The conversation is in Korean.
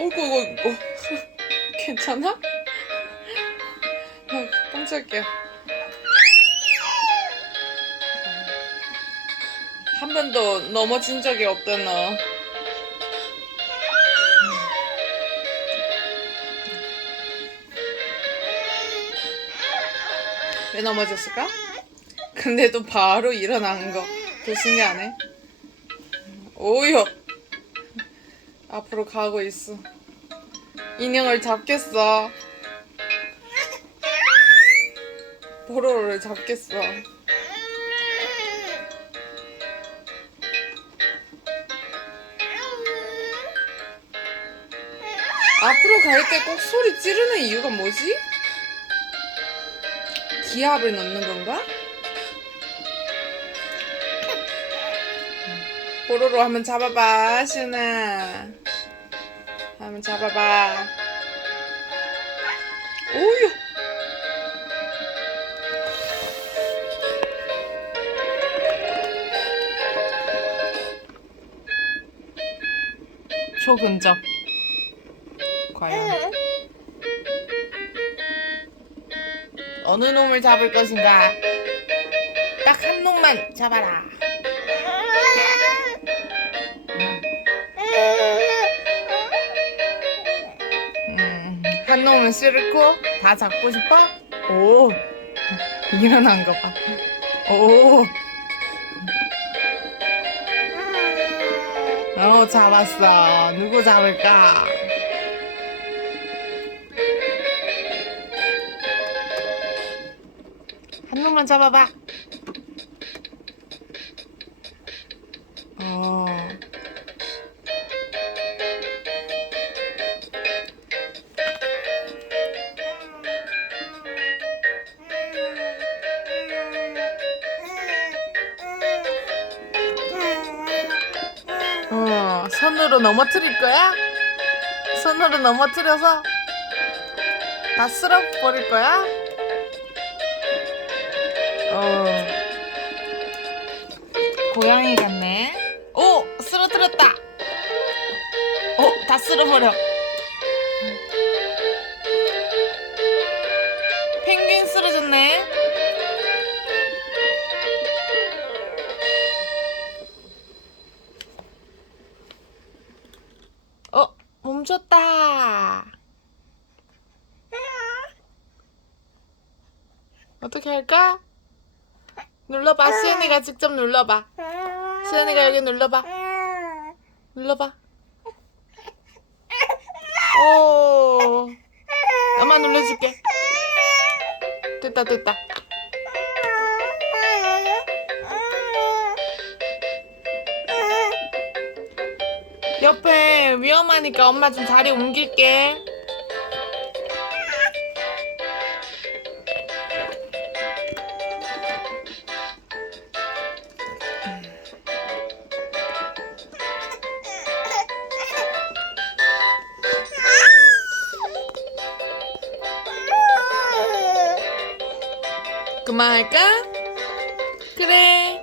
어이구 이거 어, 괜찮아? 아, 깜짝이야. 한 번도 넘어진 적이 없다 너. 왜 넘어졌을까? 근데도 바로 일어나는 거. 더 신기하네. 오요. 앞으로 가고 있어. 인형을 잡겠어. 보로로를 잡겠어. 앞으로 갈 때 꼭 소리 찌르는 이유가 뭐지? 기압을 넣는 건가? 보로로 한번 잡아봐, 시은아. 한번 잡아봐. 오유. 초근접. 과연 어느 놈을 잡을 것인가? 딱 한 놈만 잡아라. 한 놈은 싫고 다 잡고 싶어? 오, 일어난 거 봐. 오, 어 잡았어. 누구 잡을까? 한 놈만 잡아봐. 어, 손으로 넘어뜨릴 거야? 손으로 넘어뜨려서 다 쓸어버릴 거야? 어. 고양이 같네. 오! 쓰러뜨렸다! 오! 다 쓸어버려. 펭귄 쓰러졌네. 멈췄다. 어떻게 할까? 눌러봐. 수연이가 직접 눌러봐. 수연이가 여기 눌러봐. 눌러봐. 오. 엄마 눌러줄게. 됐다, 됐다. 옆에 위험하니까 엄마 좀 자리 옮길게. 그만할까? 그래.